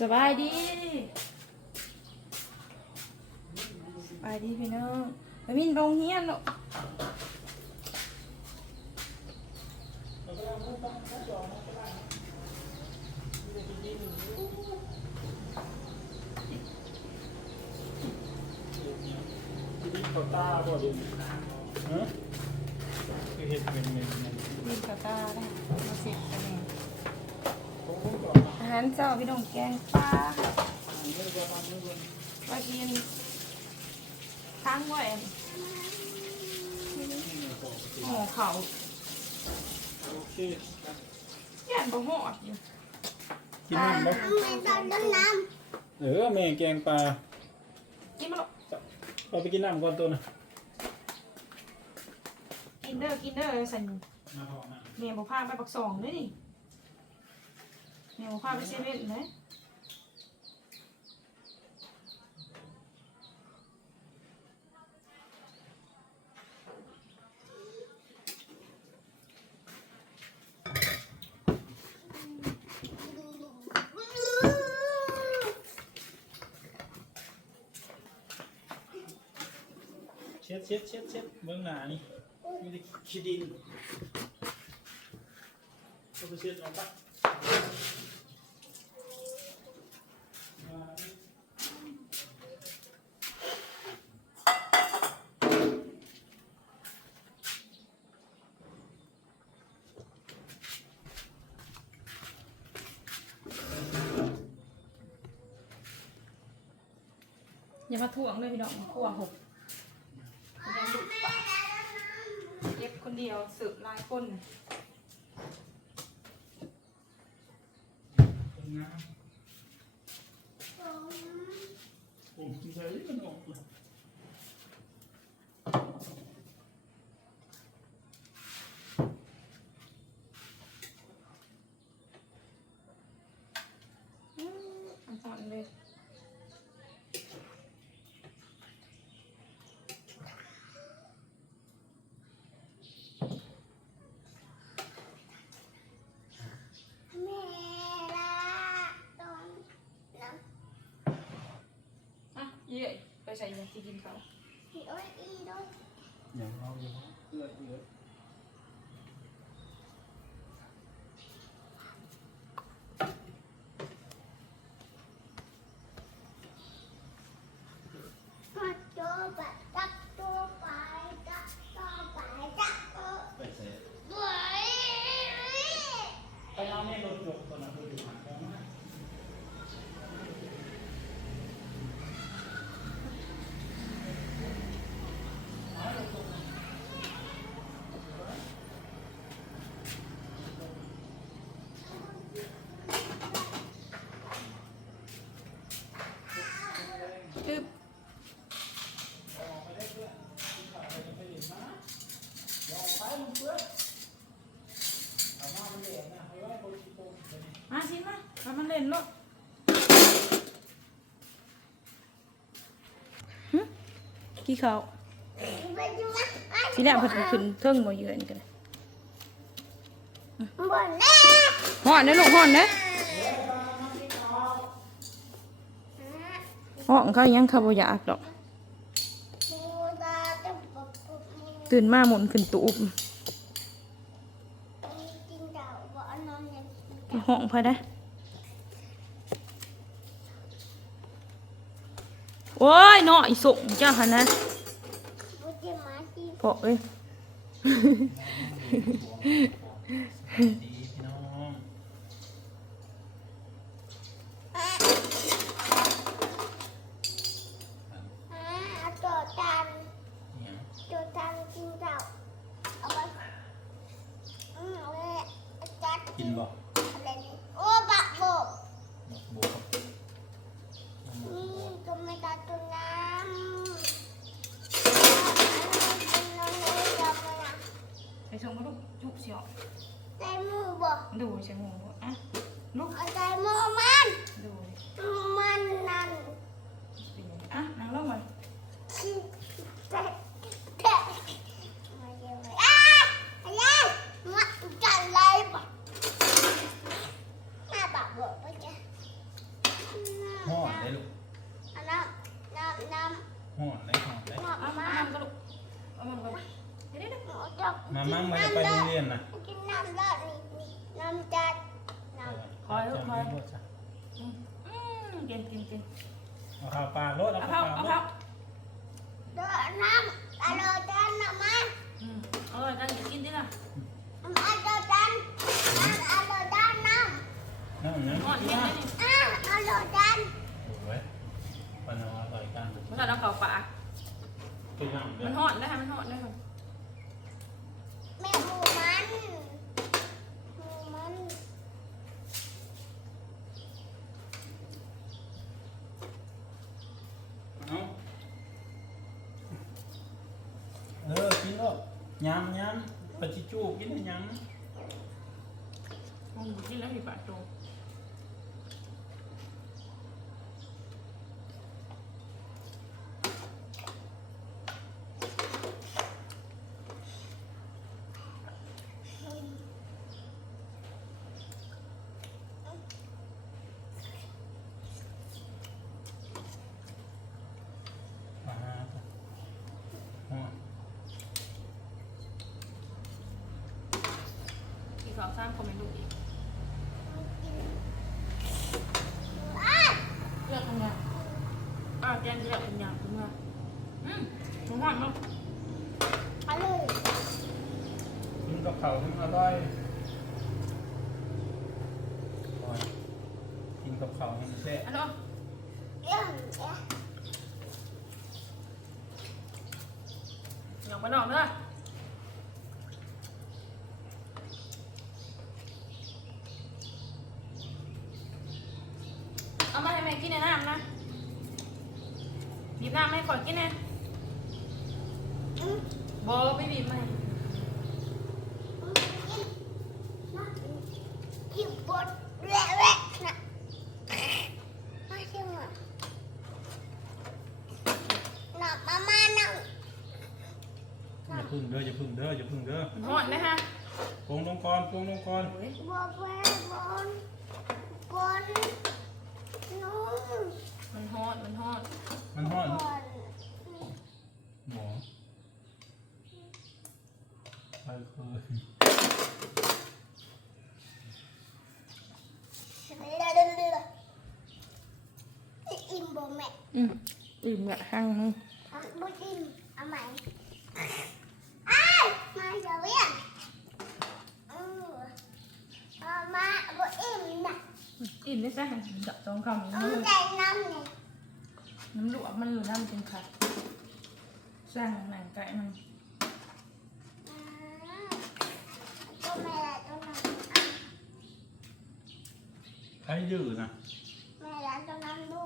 สบายดีสบายดีพี่น้องไปมินโรงเรียนลูกเขาตาบ่ดิฮะคือเห็ดเป็นเม็ดมินกาตาได้มาเสร็จกันเองๆผมก็อาหารเจ้าพี่น้องแกงปลาว่ากินค้างไว้ห่อเขาโอเคย่นบ่หอดอยู่กินน้ำบ่ไม่ต้องต้นน้เออแม่แกงปลากินมาลูกเอาไปกินน้ำก่อนตัวนะกินเด้อกินเด้อใส่นะเมียบ่พาไปปักสองเลยนี่ เมียบ่พาไปเซเว่นเลยเช็ดเช็ดเช็ดเช็ดเบื้องหน้านี่มีแต่ขี้ดินเอาไปเช็ดออกปะ อย่ามาถ่วงเลยพี่น้องถ่วงหกยังดุปากเย็บคนเดียวสืบลายคนน้ำโอ้ยมันออกเลย อืมอันสอนเลยำแม่ละต้นน้ อะเย่ไปใส่ยาที่ กินเขาวำพี่โอ้ยอีด้วยอย่างเอาอยู่เลือดเลือด พัดตัวไปจับตัวไปจับตัวไปจับตัว ไปเสร็จ ไป ไปเอาแม่รถยกตัวนั้นไปดูหาของนะ จึ๊บมาชิมมามามันเล่นลูกหึ กี่เขาวไปดูนะทีแรกเพิ่นก็ขึ้นเทิงบ่เยือนกันเลยบ่นแน่ฮ้อนเด้อลูกฮ้อนเด้อฮ้อนเขายังเขาบ่อยากดอกดูตาจะปบปบมือตื่นมาหมุนขึ้นตูบจริงเดาบ่นอนยังไปห้องพอได้ โอ้ยน้อยส่งเจ้าค่ะนะบ่จะมาที่พอเอ้ยดีพี่น้อง อ่าเอาตัวตัน เนี่ย ตัวตันจริงเดาเอาไปอืมเอาไว้จัด กินบ่ อะไรนี่โอ้บักโบก หมกบัว นี่ก็ไม่ตัดตัวน้ำนอนในจับมันนะ ไปส่งมาลูกจุบเสียว ใส่มือบ่ ดูใช่หมูบ่อะลูก เอาใส่มือมัน ดู มันนั่น เป็นยังไงอะนั่งลงมา ขี้แตะแตะมาเดี๋ยวเลยอ้าอะไรมันกันไรบ่หน้าบักโบกไปจ้ะ ได้ลูก เอาน้ำน้ำน้ำ หอนได้หอนได้ น้ำ เอามา มา เอามาก็ลูกเอามาก็เดี๋ยวเดี๋ยวเดี๋ยว หนูจะ มามั่งมาจะไปโรงเรียนนะ กินน้ำเลิศนี่นี่น้ำจัดน้ำ จ้ะอืมกินกินกินเอาข้าวปลารถเอาเอาข้าเข้าวปลาเอารเข้าถเดินน้ำอร่อยจันน้ำมันอืมเออจังกินดิล่ะน้ำอร่อยจันน้ำอร่อยจันน้นั่นนะหอนเห็นไหมนี่ำอ้าวอร่อยจันโอ้ยปนเอาอร่อยกันมันเอาเข้าปากตัวอย่างเด้มัอนหอนได้ค่ะมันหอนได้ค่ะแม่หมูมันหมูมัน เอาเออกินลูก ยำยำปะจิจูกินได้ยำอืมกินแล้วผิดปาโจรง อ่าฮะหอน อีกสองสามคอมเมนต์ดูอีกอ้าวเลือกทำงานอ่าแกนเลือกเป็นอย่างคุณว่าอืมมันหอนมั้งอร่อยกินกับเขาวให้มันอร่อยอร่อยกินกับเขาวให้มันแซ่บอันนั้นเยี่ยมเยี่ยมอยากไปนอกเด้อเอามาให้แม่กินในน้ำนะ บีบน้ำให้ก่อนกินนะอืมบอไม่บีบมากินบดแหละแหละนะมาชิมอะหนักมามานั่งอย่าพึ่งเด้ออย่าพึ่งเด้ออย่าพึ่งเด้อมันหอนนะฮะปรุงลงก่อนปรุงลงก่อนโอ้ยบอแวบนบนนู้นมันหอนมันหอนมันห้อน บนหมอไปเคยเรือเรือเรืออิ่มบ่แม่อืมอิ่มละห้างนึงอะบ่อิ่มเอาใหม่อ้ายมาเดี๋ยวเวียนอือเอามาบ่อิ่มนะอิ่มได้ซะจับตรงคำ เอา น้ำ ใจน้ำเนี่ย น้ำลวกมันอยู่น้ำเป็นขาดสร้างหนังไก่มัน อ่าตัวแม่ตัวนั้นอะ ใครดื้อนะ แม่ร้านตัวนั้นดู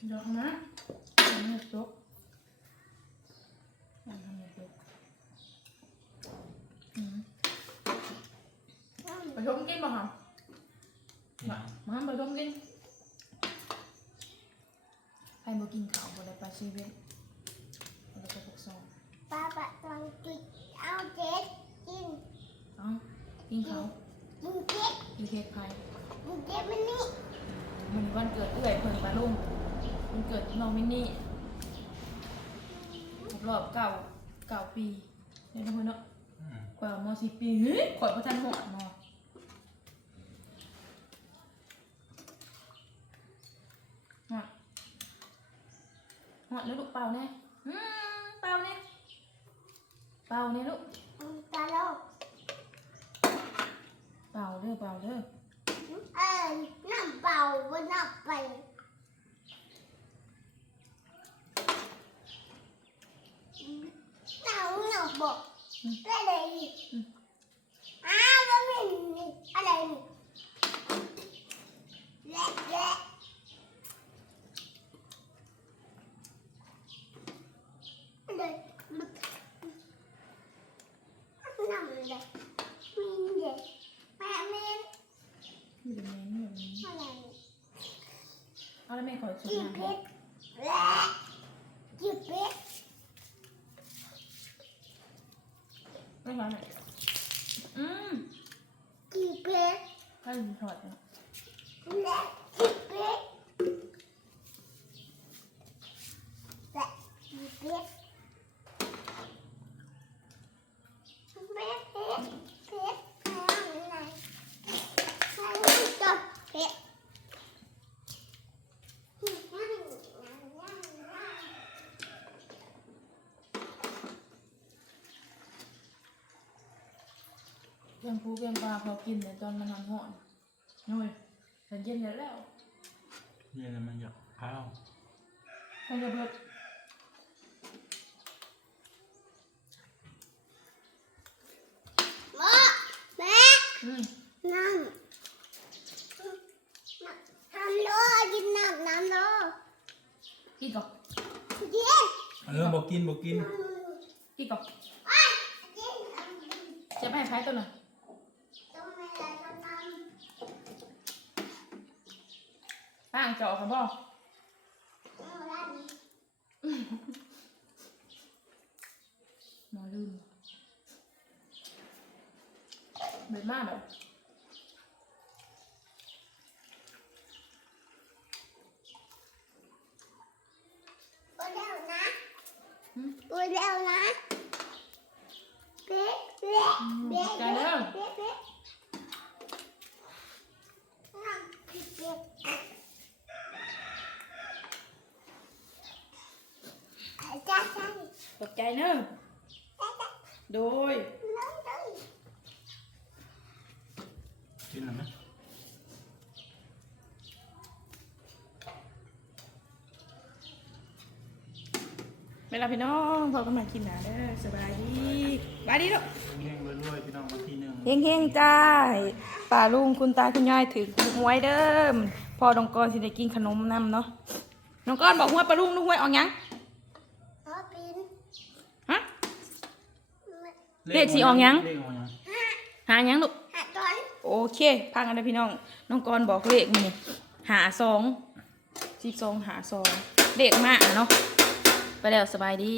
นี่ เวลาเขางามดื้อมันหอนลูกมแม่หมูมันนี่หมูมันตั้งปลาต่อไปกินชุบป่าเดี๋ยวนะมันไม่ตกมันไม่ตกอืมอืมไปชมกินบ่ฮะหนังมาไปชมกินใครบ่กินข้าวบ่ได้ไปชีวิตบ่ได้ไปปกซองปลาปลาตองกินเอาเจ็ดกินเอากินข้าวกินเจ็ดกินเค้กไข่กินเจ็ดมันนี่มันวันเกิดเอื้อยเพิ่นปลาลุง วันเกิดน้องมินนี่ครบรอบเก้าเก้าปีเนี่ยนะเพิ่นเนาะอืมกว่ามสี่ปีเฮ้ยข่อยประทันหอดมอหอดหอดแล้วลูกเป่าแน่อืมเป่าแน่เป่าแน่ลูกอืมตาโลกเป่าเด้อเป่าเด้อเออน้ำเปล่าบนน้ำไปอืมน้ำหนัก บอกได้เลยอ้าวแล้วมันนี่อะไรนี่และและ ขอสุด กิน นะ เผ็ดและกินเผ็ด ไม่ขอหน่อยอืม กินเผ็ด ก็มีถอดนะ และกินเผ็ดและกินเผ็ดเผ็ดเผ็ดเผ็ดทำไง ทำต่อเผ็ดเพียงผู้เพียงปลาพอกินแต่ตอนมันนอน ห่อนโอ้ยฉันเย็นแล้วแล้วเนี่ยนะมันอยากข้าวใครจะเบิดหมอแม่อืมน้ำทำโลกินน้ำน้ำโลกี่ก่อนเย็นเออบอกกินบอกกินกี่ก่อนไอ้เย็นน้ำจะไปให้ใครตัวหน่อย ต้องไม่ได้ทำน้ ป้างเจาะครับบ่ำเอาละนี่หมอลืมเบิดมากแบบพูดแล้วนะอืมพูดแล้วนะเบ๊ะเบ๊ะเบ๊ะใจเด้อเบ๊ะเบ๊ะน้ำเบ๊ะเบ๊ะจ้าจ้าตกใจเนอะจ้าจ้าโดยน้องน้องกินหรือไหมเวลาพี่น้องพอกันมากินหนาเด้อสบายดีสบายดีลูกเงี้ยงๆรวยๆพี่น้องมาทีหนึ่งเฮงเฮงๆจ้าป่าลุงคุณตาคุณยายถือหวยเด้อพอดองกรสิได้กินขนมนำเนาะน้องก้อนบอกหวยปลาลุงลูกหวยออกยัง พ่อปิน ฮะ เลขสิออกยัง เลขออกยังหายังลูกหาตอนโอเคพังกันนะพี่น้อง น้องกรบอกเลขนี่หาสองสิบสองหาสองเลขมากเนาะไปแล้วสบายดี